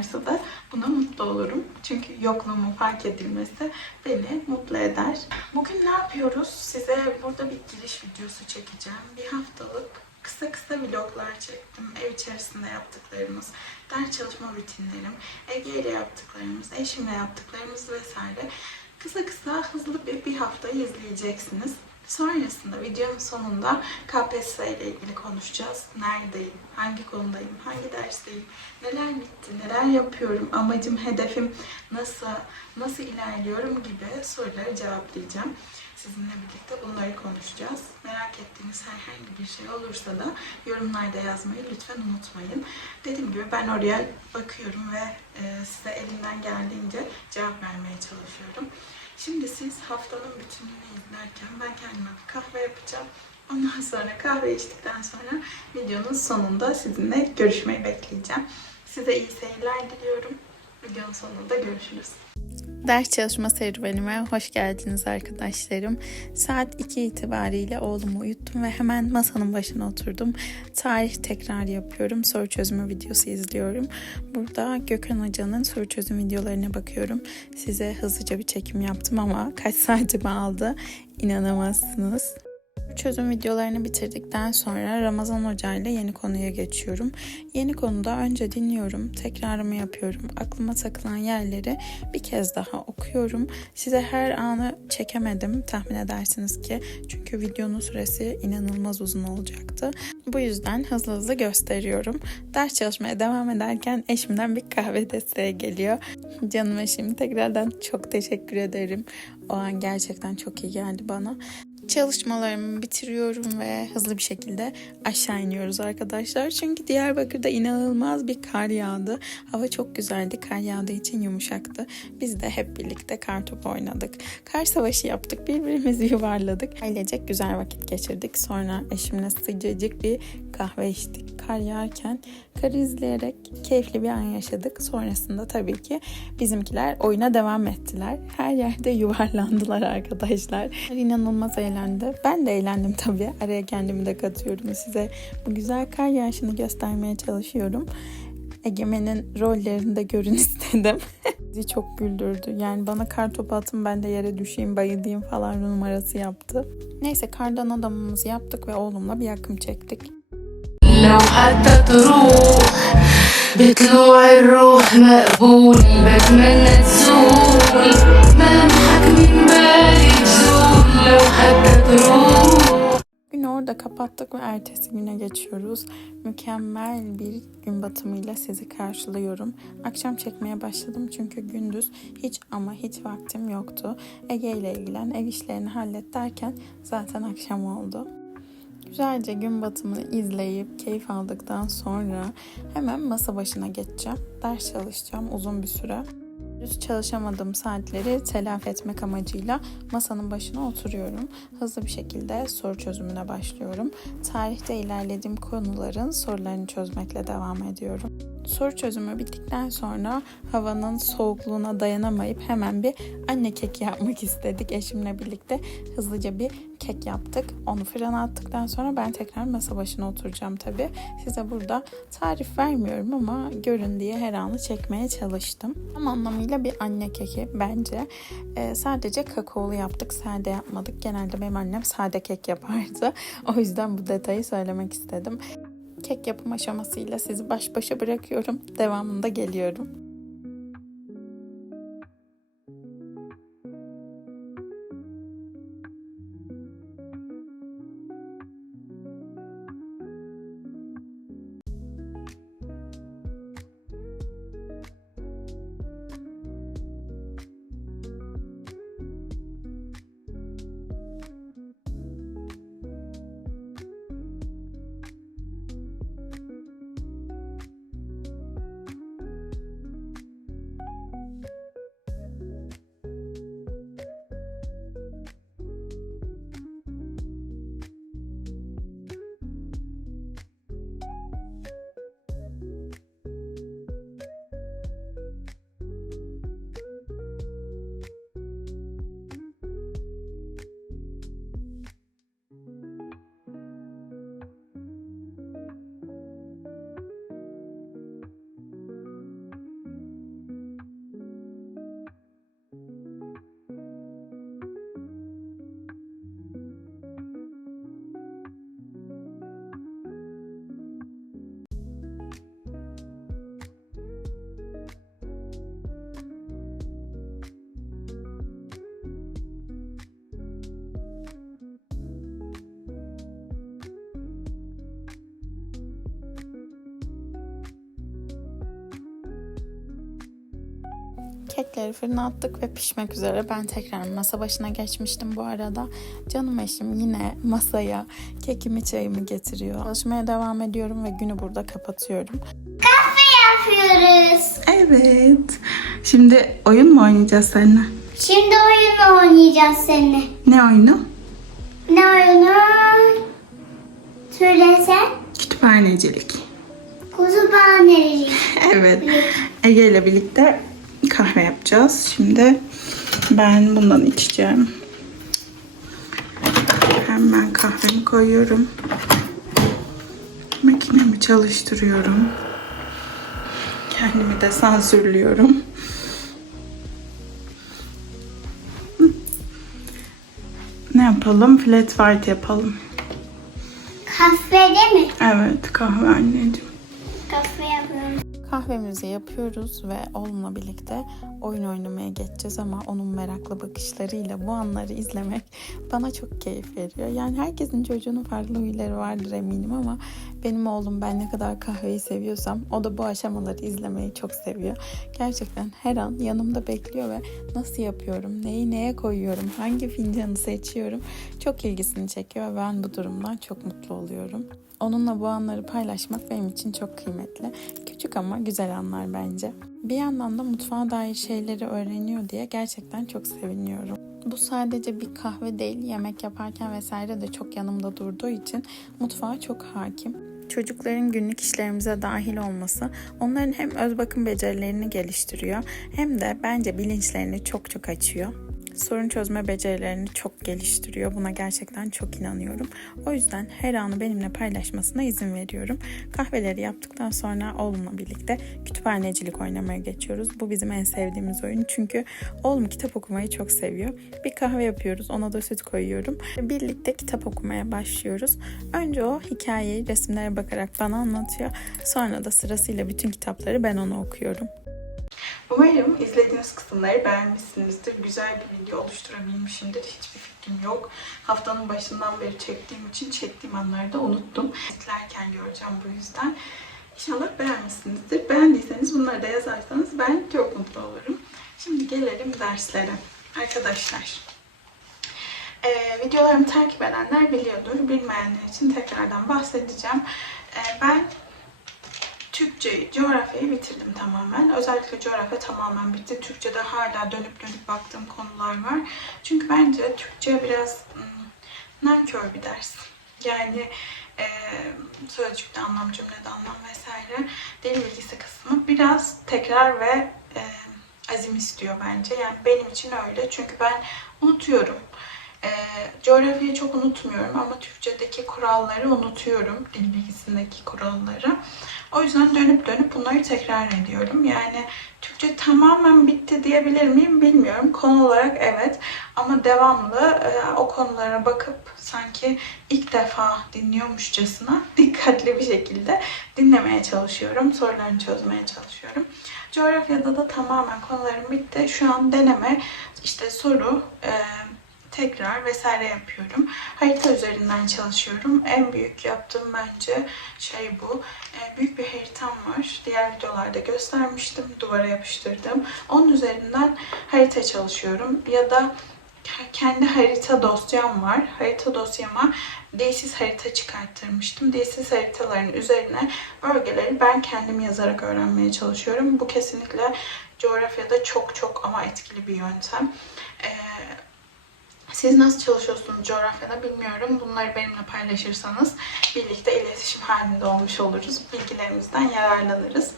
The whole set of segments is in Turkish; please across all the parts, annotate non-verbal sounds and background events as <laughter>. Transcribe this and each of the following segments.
varsa da buna mutlu olurum. Çünkü yokluğumun fark edilmesi beni mutlu eder. Bugün ne yapıyoruz? Size burada bir giriş videosu çekeceğim. Bir haftalık kısa kısa vloglar çektim. Ev içerisinde yaptıklarımız, ders çalışma rutinlerim, Ege ile yaptıklarımız, eşimle yaptıklarımız vesaire. Kısa kısa hızlı bir, bir haftayı izleyeceksiniz. Sonrasında videonun sonunda KPSS ile ilgili konuşacağız. Neredeyim, hangi konudayım, hangi dersteyim, neler bitti, neler yapıyorum, amacım, hedefim nasıl, nasıl ilerliyorum gibi soruları cevaplayacağım. Sizinle birlikte bunları konuşacağız. Merak ettiğiniz herhangi bir şey olursa da yorumlarda yazmayı lütfen unutmayın. Dediğim gibi ben oraya bakıyorum ve e, size elimden geldiğince cevap vermeye çalışıyorum. Şimdi siz haftanın bütününü izlerken ben kendime bir kahve yapacağım. Ondan sonra kahve içtikten sonra videonun sonunda sizinle görüşmeyi bekleyeceğim. Size iyi seyirler diliyorum. Videonun sonunda görüşürüz. Ders çalışma serüvenime hoş geldiniz arkadaşlarım. Saat 2 itibariyle oğlumu uyuttum ve hemen masanın başına oturdum. Tarih tekrar yapıyorum. Soru çözümü videosu izliyorum. Burada Gökhan Hoca'nın soru çözüm videolarına bakıyorum. Size hızlıca bir çekim yaptım ama kaç saatimi aldı inanamazsınız. Çözüm videolarını bitirdikten sonra Ramazan Hoca ile yeni konuya geçiyorum. Yeni konuda önce dinliyorum, tekrarımı yapıyorum. Aklıma takılan yerleri bir kez daha okuyorum. Size her anı çekemedim tahmin edersiniz ki. Çünkü videonun süresi inanılmaz uzun olacaktı. Bu yüzden hızlı hızlı gösteriyorum. Ders çalışmaya devam ederken eşimden bir kahve desteği geliyor. Canım eşim tekrardan çok teşekkür ederim. O an gerçekten çok iyi geldi bana. Çalışmalarımı bitiriyorum ve hızlı bir şekilde aşağı iniyoruz arkadaşlar. Çünkü Diyarbakır'da inanılmaz bir kar yağdı. Hava çok güzeldi. Kar yağdığı için yumuşaktı. Biz de hep birlikte kar topu oynadık. Kar savaşı yaptık. Birbirimizi yuvarladık. Ailecek güzel vakit geçirdik. Sonra eşimle sıcacık bir kahve içtik. Kar yağarken karı izleyerek keyifli bir an yaşadık. Sonrasında tabii ki bizimkiler oyuna devam ettiler. Her yerde yuvarlandılar arkadaşlar. İnanılmaz eğlendi. Ben de eğlendim tabii. Araya kendimi de katıyorum size. Bu güzel kar yağışını göstermeye çalışıyorum. Egemen'in rollerinde görün istedim. <laughs> Bizi çok güldürdü. Yani bana kar topu atın ben de yere düşeyim bayılayım falan numarası yaptı. Neyse kardan adamımızı yaptık ve oğlumla bir yakım çektik. لو حتى تروح بطلوع الروح مقبول بتمنى تزول ملامحك من بالي Gün orada kapattık ve ertesi güne geçiyoruz. Mükemmel bir gün batımıyla sizi karşılıyorum. Akşam çekmeye başladım çünkü gündüz hiç ama hiç vaktim yoktu. Ege ile ilgilen, ev işlerini hallet derken zaten akşam oldu. Güzelce gün batımını izleyip keyif aldıktan sonra hemen masa başına geçeceğim. Ders çalışacağım uzun bir süre. Düz çalışamadığım saatleri telafi etmek amacıyla masanın başına oturuyorum. Hızlı bir şekilde soru çözümüne başlıyorum. Tarihte ilerlediğim konuların sorularını çözmekle devam ediyorum. Soru çözümü bittikten sonra havanın soğukluğuna dayanamayıp hemen bir anne keki yapmak istedik. Eşimle birlikte hızlıca bir kek yaptık. Onu fırına attıktan sonra ben tekrar masa başına oturacağım tabii. Size burada tarif vermiyorum ama görün diye her anı çekmeye çalıştım. Tam anlamıyla bir anne keki bence. Ee, sadece kakaolu yaptık, sade yapmadık. Genelde benim annem sade kek yapardı. <laughs> O yüzden bu detayı söylemek istedim. Kek yapım aşamasıyla sizi baş başa bırakıyorum. Devamında geliyorum. Kekleri fırına attık ve pişmek üzere. Ben tekrar masa başına geçmiştim bu arada. Canım eşim yine masaya kekimi çayımı getiriyor. Çalışmaya devam ediyorum ve günü burada kapatıyorum. yapıyoruz. Evet. Şimdi oyun mu oynayacağız seninle? Şimdi oyun oynayacağız seninle. Ne oyunu? Ne oyunu? Söylesen. Kütüphanecilik. Kuzu banerilik. Evet. Ege ile birlikte kahve yapacağız. Şimdi ben bundan içeceğim. Hemen kahvemi koyuyorum. Makinemi çalıştırıyorum. Kendimi de sansürlüyorum. Ne yapalım? Flat white yapalım. Kahvede mi? Evet kahve anneciğim. Kahvemizi yapıyoruz ve oğlumla birlikte oyun oynamaya geçeceğiz ama onun meraklı bakışlarıyla bu anları izlemek <laughs> bana çok keyif veriyor. Yani herkesin çocuğunun farklı huyları vardır eminim ama benim oğlum ben ne kadar kahveyi seviyorsam o da bu aşamaları izlemeyi çok seviyor. Gerçekten her an yanımda bekliyor ve nasıl yapıyorum, neyi neye koyuyorum, hangi fincanı seçiyorum çok ilgisini çekiyor ve ben bu durumdan çok mutlu oluyorum. Onunla bu anları paylaşmak benim için çok kıymetli. Küçük ama güzel anlar bence. Bir yandan da mutfağa dair şeyleri öğreniyor diye gerçekten çok seviniyorum. Bu sadece bir kahve değil, yemek yaparken vesaire de çok yanımda durduğu için mutfağa çok hakim. Çocukların günlük işlerimize dahil olması onların hem öz bakım becerilerini geliştiriyor hem de bence bilinçlerini çok çok açıyor sorun çözme becerilerini çok geliştiriyor. Buna gerçekten çok inanıyorum. O yüzden her anı benimle paylaşmasına izin veriyorum. Kahveleri yaptıktan sonra oğlumla birlikte kütüphanecilik oynamaya geçiyoruz. Bu bizim en sevdiğimiz oyun. Çünkü oğlum kitap okumayı çok seviyor. Bir kahve yapıyoruz. Ona da süt koyuyorum. Birlikte kitap okumaya başlıyoruz. Önce o hikayeyi resimlere bakarak bana anlatıyor. Sonra da sırasıyla bütün kitapları ben ona okuyorum. Umarım izlediğiniz kısımları beğenmişsinizdir. Güzel bir video oluşturabilmişimdir. Hiçbir fikrim yok. Haftanın başından beri çektiğim için çektiğim anları da unuttum. Editlerken göreceğim bu yüzden. İnşallah beğenmişsinizdir. Beğendiyseniz bunları da yazarsanız ben çok mutlu olurum. Şimdi gelelim derslere. Arkadaşlar, ee, videolarımı takip edenler biliyordur. Bilmeyenler için tekrardan bahsedeceğim. Ee, ben Türkçeyi, coğrafyayı bitirdim tamamen. Özellikle coğrafya tamamen bitti. Türkçe'de hala dönüp dönüp baktığım konular var. Çünkü bence Türkçe biraz ım, nankör bir ders. Yani e, sözcükte anlam, cümlede anlam vesaire dil bilgisi kısmı biraz tekrar ve e, azim istiyor bence. Yani benim için öyle. Çünkü ben unutuyorum. E, coğrafyayı çok unutmuyorum ama Türkçedeki kuralları unutuyorum. Dil bilgisindeki kuralları. O yüzden dönüp dönüp bunları tekrar ediyorum. Yani Türkçe tamamen bitti diyebilir miyim bilmiyorum. Konu olarak evet. Ama devamlı e, o konulara bakıp sanki ilk defa dinliyormuşçasına <laughs> dikkatli bir şekilde dinlemeye çalışıyorum. Sorularını çözmeye çalışıyorum. Coğrafyada da tamamen konularım bitti. Şu an deneme, işte soru, e, tekrar vesaire yapıyorum. Harita üzerinden çalışıyorum. En büyük yaptığım bence şey bu. Ee, büyük bir haritam var. Diğer videolarda göstermiştim. Duvara yapıştırdım. Onun üzerinden harita çalışıyorum. Ya da kendi harita dosyam var. Harita dosyama değişsiz harita çıkarttırmıştım. Değişsiz haritaların üzerine bölgeleri ben kendim yazarak öğrenmeye çalışıyorum. Bu kesinlikle coğrafyada çok çok ama etkili bir yöntem. Ee, siz nasıl çalışıyorsunuz coğrafyada bilmiyorum. Bunları benimle paylaşırsanız birlikte iletişim halinde olmuş oluruz. Bilgilerimizden yararlanırız.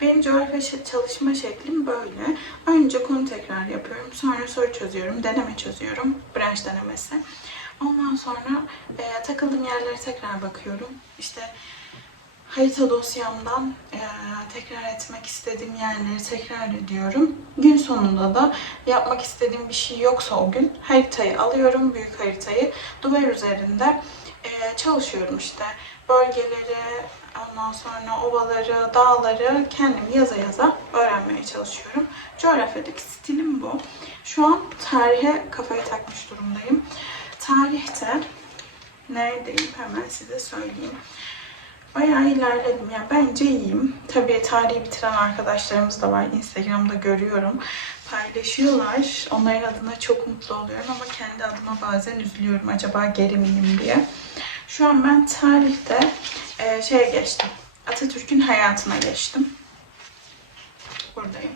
Benim coğrafya çalışma şeklim böyle. Önce konu tekrar yapıyorum. Sonra soru çözüyorum. Deneme çözüyorum. Branş denemesi. Ondan sonra e, takıldığım yerlere tekrar bakıyorum. İşte harita dosyamdan e, tekrar etmek istediğim yerleri tekrar ediyorum. Gün sonunda da yapmak istediğim bir şey yoksa o gün haritayı alıyorum, büyük haritayı. Duvar üzerinde e, çalışıyorum işte. Bölgeleri, ondan sonra ovaları, dağları kendim yaza yaza öğrenmeye çalışıyorum. Coğrafyadaki stilim bu. Şu an tarihe kafayı takmış durumdayım. Tarihte neredeyim hemen size söyleyeyim. Bayağı ilerledim. Yani bence iyiyim. Tabii tarihi bitiren arkadaşlarımız da var. Instagram'da görüyorum. Paylaşıyorlar. Onların adına çok mutlu oluyorum ama kendi adıma bazen üzülüyorum. Acaba geri miyim diye. Şu an ben tarihte e, şeye geçtim. Atatürk'ün hayatına geçtim. Buradayım.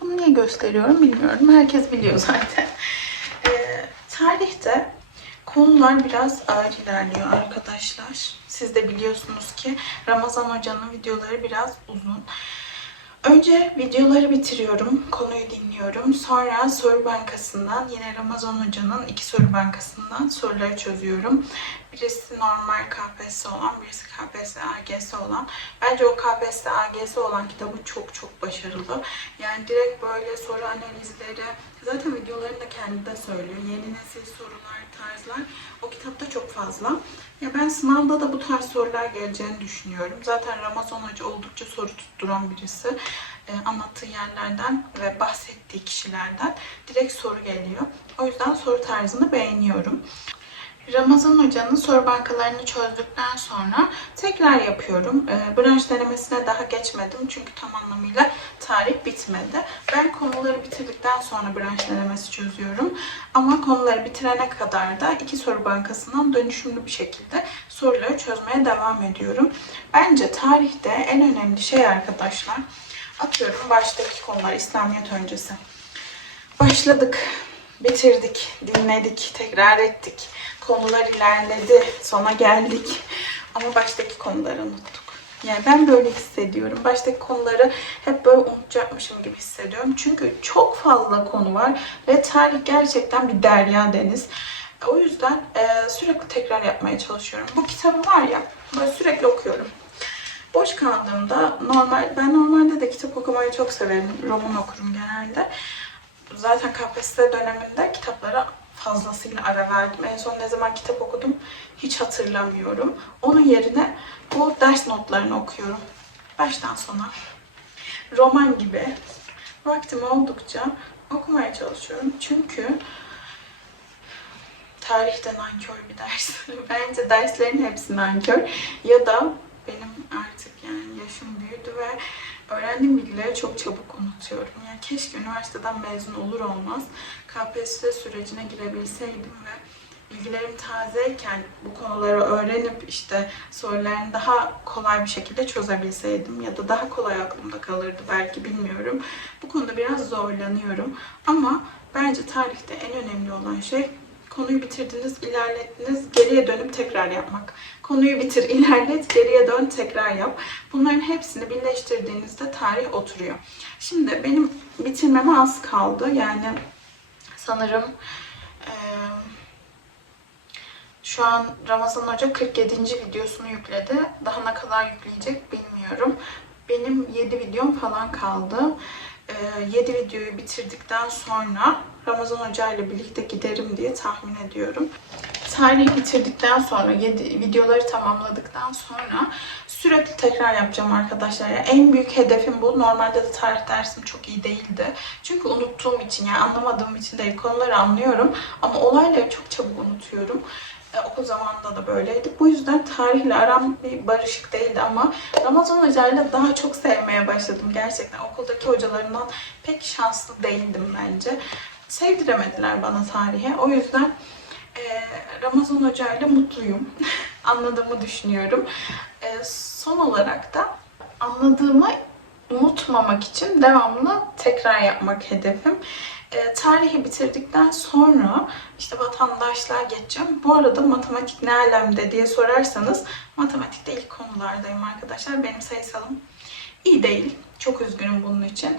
Bunu niye gösteriyorum bilmiyorum. Herkes biliyor zaten. Ee, tarihte konular biraz ağır ilerliyor arkadaşlar. Siz de biliyorsunuz ki Ramazan Hoca'nın videoları biraz uzun. Önce videoları bitiriyorum, konuyu dinliyorum. Sonra soru bankasından, yine Ramazan Hoca'nın iki soru bankasından soruları çözüyorum. Birisi normal KPSS olan, birisi KPSS AGS olan. Bence o KPSS AGS olan kitabı çok çok başarılı. Yani direkt böyle soru analizleri, zaten videolarında kendi de söylüyor. Yeni nesil sorular, tarzlar o kitapta çok fazla. Ya ben sınavda da bu tarz sorular geleceğini düşünüyorum. Zaten Ramazan Hoca oldukça soru tutturan birisi. Ee, anlattığı yerlerden ve bahsettiği kişilerden direkt soru geliyor. O yüzden soru tarzını beğeniyorum. Ramazan Hoca'nın soru bankalarını çözdükten sonra tekrar yapıyorum. Ee, branş denemesine daha geçmedim çünkü tam anlamıyla tarih bitmedi. Ben konuları bitirdikten sonra branş denemesi çözüyorum. Ama konuları bitirene kadar da iki soru bankasından dönüşümlü bir şekilde soruları çözmeye devam ediyorum. Bence tarihte en önemli şey arkadaşlar, atıyorum baştaki konular İslamiyet öncesi. Başladık, bitirdik, dinledik, tekrar ettik. Konular ilerledi, sona geldik. Ama baştaki konuları unuttuk. Yani ben böyle hissediyorum. Baştaki konuları hep böyle unutacakmışım gibi hissediyorum. Çünkü çok fazla konu var ve tarih gerçekten bir derya deniz. O yüzden e, sürekli tekrar yapmaya çalışıyorum. Bu kitabı var ya, böyle sürekli okuyorum. Boş kaldığımda normal, ben normalde de kitap okumayı çok severim. Roman okurum genelde. Zaten KPSS döneminde kitaplara fazlasıyla ara verdim. En son ne zaman kitap okudum hiç hatırlamıyorum. Onun yerine bu ders notlarını okuyorum. Baştan sona. Roman gibi. Vaktim oldukça okumaya çalışıyorum. Çünkü tarihten nankör bir ders. <laughs> Bence derslerin hepsi nankör. Ya da benim artık yani yaşım büyüdü ve öğrendiğim bilgileri çok çabuk unutuyorum. Yani keşke üniversiteden mezun olur olmaz KPSS sürecine girebilseydim ve bilgilerim tazeyken bu konuları öğrenip işte sorularını daha kolay bir şekilde çözebilseydim ya da daha kolay aklımda kalırdı belki bilmiyorum. Bu konuda biraz zorlanıyorum ama bence tarihte en önemli olan şey konuyu bitirdiniz, ilerlettiniz, geriye dönüp tekrar yapmak. Konuyu bitir, <laughs> ilerlet, geriye dön, tekrar yap. Bunların hepsini birleştirdiğinizde tarih oturuyor. Şimdi benim bitirmeme az kaldı. Yani sanırım eee, şu an Ramazan Hoca 47. videosunu yükledi. Daha ne kadar yükleyecek bilmiyorum. Benim 7 videom falan kaldı. 7 videoyu bitirdikten sonra Ramazan Hoca ile birlikte giderim diye tahmin ediyorum. Tarihi bitirdikten sonra, 7 videoları tamamladıktan sonra sürekli tekrar yapacağım arkadaşlar. Yani en büyük hedefim bu. Normalde de tarih dersim çok iyi değildi. Çünkü unuttuğum için yani anlamadığım için değil. Konuları anlıyorum ama olayları çok çabuk unutuyorum. E, okul zamanında da böyleydi. Bu yüzden tarihle aram bir barışık değildi ama Ramazan hocayla daha çok sevmeye başladım. Gerçekten okuldaki hocalarından pek şanslı değildim bence. Sevdiremediler bana tarihe. O yüzden e, Ramazan hocayla mutluyum. <laughs> Anladığımı düşünüyorum. E, son olarak da anladığımı unutmamak için devamlı tekrar yapmak hedefim. E, tarihi bitirdikten sonra işte vatandaşlığa geçeceğim. Bu arada matematik ne alemde diye sorarsanız matematikte ilk konulardayım arkadaşlar. Benim sayısalım iyi değil. Çok üzgünüm bunun için.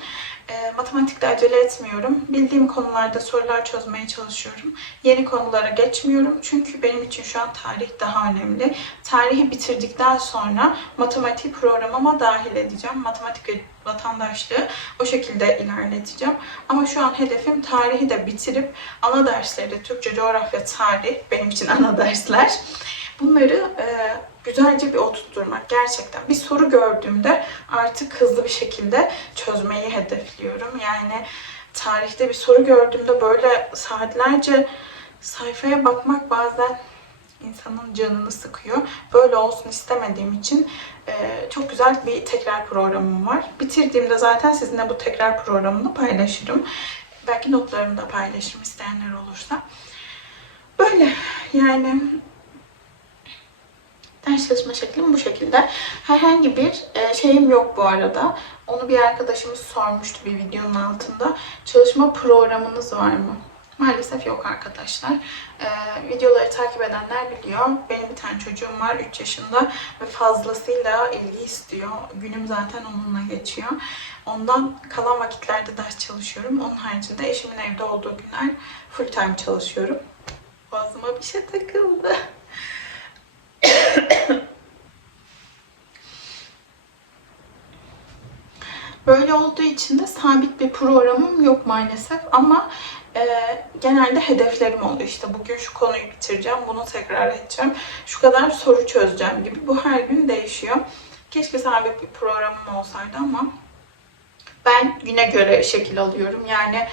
E, matematikte acele etmiyorum. Bildiğim konularda sorular çözmeye çalışıyorum. Yeni konulara geçmiyorum. Çünkü benim için şu an tarih daha önemli. Tarihi bitirdikten sonra matematik programıma dahil edeceğim. Matematik vatandaşlığı o şekilde ilerleteceğim. Ama şu an hedefim tarihi de bitirip ana dersleri Türkçe, coğrafya, tarih benim için ana dersler. Bunları e, güzelce bir oturtturmak gerçekten. Bir soru gördüğümde artık hızlı bir şekilde çözmeyi hedefliyorum. Yani tarihte bir soru gördüğümde böyle saatlerce sayfaya bakmak bazen insanın canını sıkıyor. Böyle olsun istemediğim için e, çok güzel bir tekrar programım var. Bitirdiğimde zaten sizinle bu tekrar programını paylaşırım. Belki notlarımı da paylaşırım isteyenler olursa. Böyle yani ders çalışma şeklim bu şekilde. Herhangi bir e, şeyim yok bu arada. Onu bir arkadaşımız sormuştu bir videonun altında. Çalışma programınız var mı? Maalesef yok arkadaşlar. E, videoları takip edenler biliyor. Benim bir tane çocuğum var 3 yaşında ve fazlasıyla ilgi istiyor. Günüm zaten onunla geçiyor. Ondan kalan vakitlerde ders çalışıyorum. Onun haricinde eşimin evde olduğu günler full time çalışıyorum. Boğazıma bir şey takıldı. Böyle olduğu için de sabit bir programım yok maalesef ama e, genelde hedeflerim oluyor. İşte bugün şu konuyu bitireceğim, bunu tekrar edeceğim, şu kadar soru çözeceğim gibi. Bu her gün değişiyor. Keşke sabit bir programım olsaydı ama ben güne göre şekil alıyorum. Yani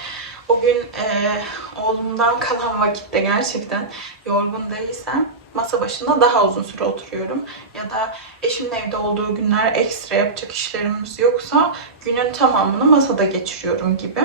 o gün e, oğlumdan kalan vakitte gerçekten yorgun değilsem masa başında daha uzun süre oturuyorum. Ya da eşimin evde olduğu günler ekstra yapacak işlerimiz yoksa günün tamamını masada geçiriyorum gibi.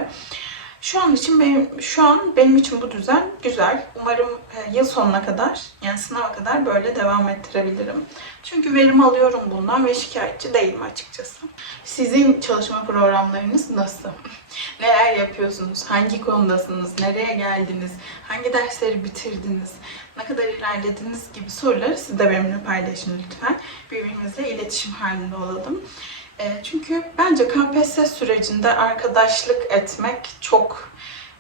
Şu an için benim şu an benim için bu düzen güzel. Umarım e, yıl sonuna kadar yani sınava kadar böyle devam ettirebilirim. Çünkü verim alıyorum bundan ve şikayetçi değilim açıkçası. Sizin çalışma programlarınız nasıl? <laughs> Neler yapıyorsunuz? Hangi konudasınız? Nereye geldiniz? Hangi dersleri bitirdiniz? Ne kadar ilerlediniz gibi soruları siz de benimle paylaşın lütfen. Birbirimizle iletişim halinde olalım. E, Çünkü bence KPSS sürecinde arkadaşlık etmek çok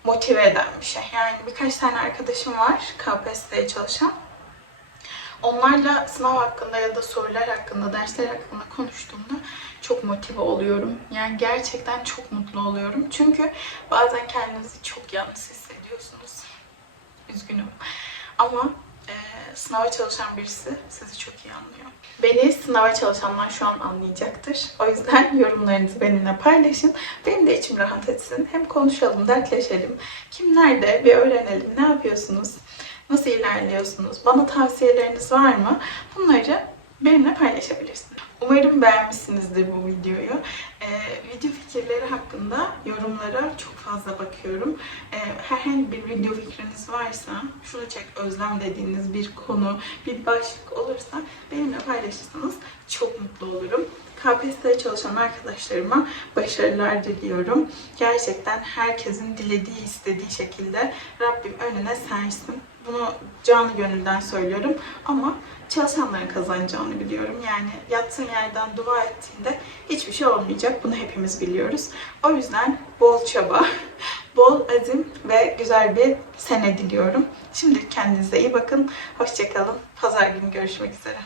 motive eden bir şey. Yani birkaç tane arkadaşım var KPSS'ye çalışan. Onlarla sınav hakkında ya da sorular hakkında, dersler hakkında konuştuğumda çok motive oluyorum. Yani gerçekten çok mutlu oluyorum. Çünkü bazen kendinizi çok yalnız hissediyorsunuz. Üzgünüm. Ama sınava çalışan birisi sizi çok iyi anlıyor. Beni sınava çalışanlar şu an anlayacaktır. O yüzden <laughs> yorumlarınızı benimle paylaşın. Benim de içim rahat etsin. Hem konuşalım, dertleşelim. Kim nerede bir öğrenelim. Ne yapıyorsunuz? Nasıl ilerliyorsunuz? Bana tavsiyeleriniz var mı? Bunları benimle paylaşabilirsiniz. Umarım beğenmişsinizdir bu videoyu. Ee, video fikirleri hakkında yorumlara çok fazla bakıyorum. Ee, herhangi bir video fikriniz varsa, şunu çek özlem dediğiniz bir konu, bir başlık olursa benimle paylaşırsanız çok mutlu olurum. KPSS'de çalışan arkadaşlarıma başarılar diliyorum. Gerçekten herkesin dilediği, istediği şekilde Rabbim önüne sersin. Bunu canı gönülden söylüyorum ama çalışanların kazanacağını biliyorum. Yani yattığın yerden dua ettiğinde hiçbir şey olmayacak. Bunu hepimiz biliyoruz. O yüzden bol çaba, <laughs> bol azim ve güzel bir sene diliyorum. Şimdi kendinize iyi bakın. Hoşçakalın. Pazar günü görüşmek üzere.